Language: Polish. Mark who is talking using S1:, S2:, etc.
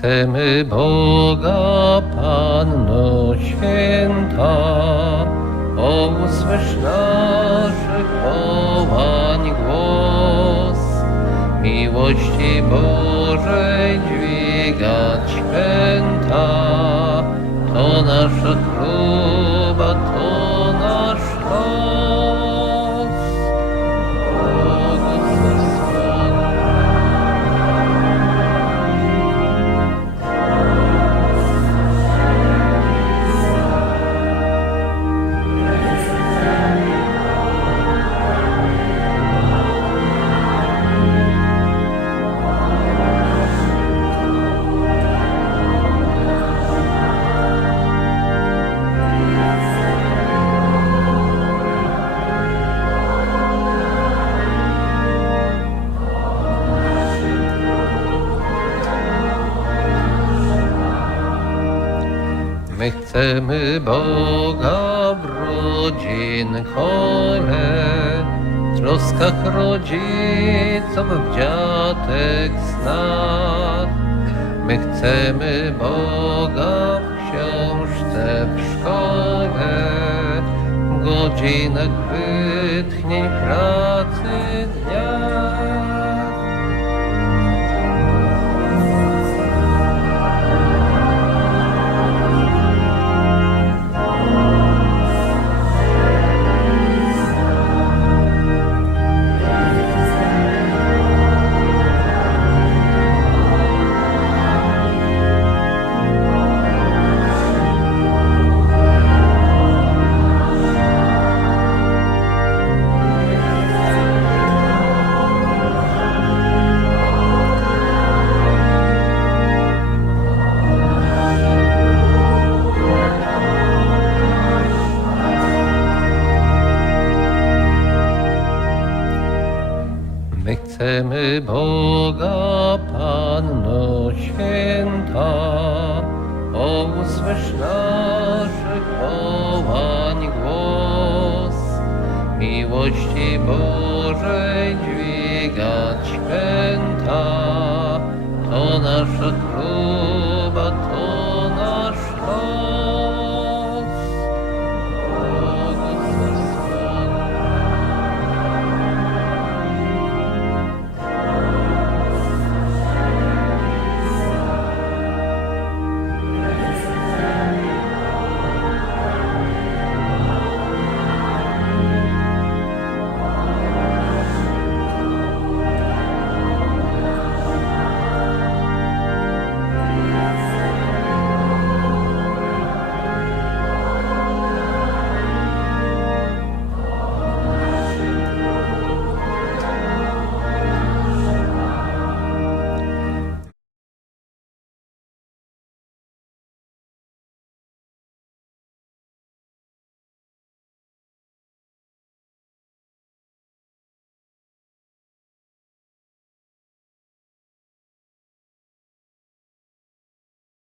S1: My chcemy Boga, Panno Święta, o usłysz naszych wołań głos. Miłości Bożej dźwigać My chcemy Boga w rodzin chole, troskach rodziców w dziatek snach. My chcemy Boga w książce w szkole, w godzinach wytchnień pracy dniach. Czczemy Boga, Panno Święta, o usłysz nasz wołań głos. Miłości Bożej dźwigać pęta, to nasza próba, to